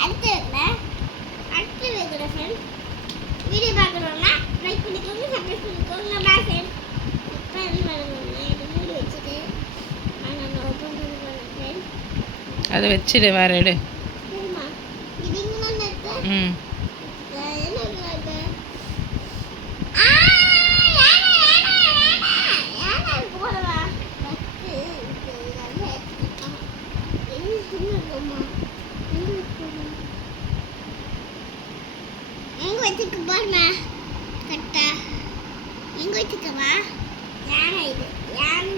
அடுத்து வைக்கிறேன் friends. Video பார்க்கணும்னா லைக் பண்ணிக்கோங்க, சப்ஸ்கிரைப் பண்ணிக்கோங்க. Bye friends. இப்போ என்ன பண்ணணும்னா இது மூடி வச்சுட்டு நான் ஓப்பன் பண்ணி போகிறேன் ஃப்ரெண்ட்ஸ். அதை வச்சுடு, வேறு எடு. சரிம்மா, இது இங்கே தான் இருக்கு. ம் என்ன இருக்கு? போடவா ஃபஸ்ட்டு எங்க வச்சுக்க பாருமா கரெக்டா எங்க வச்சுக்கவா யானை இது யானை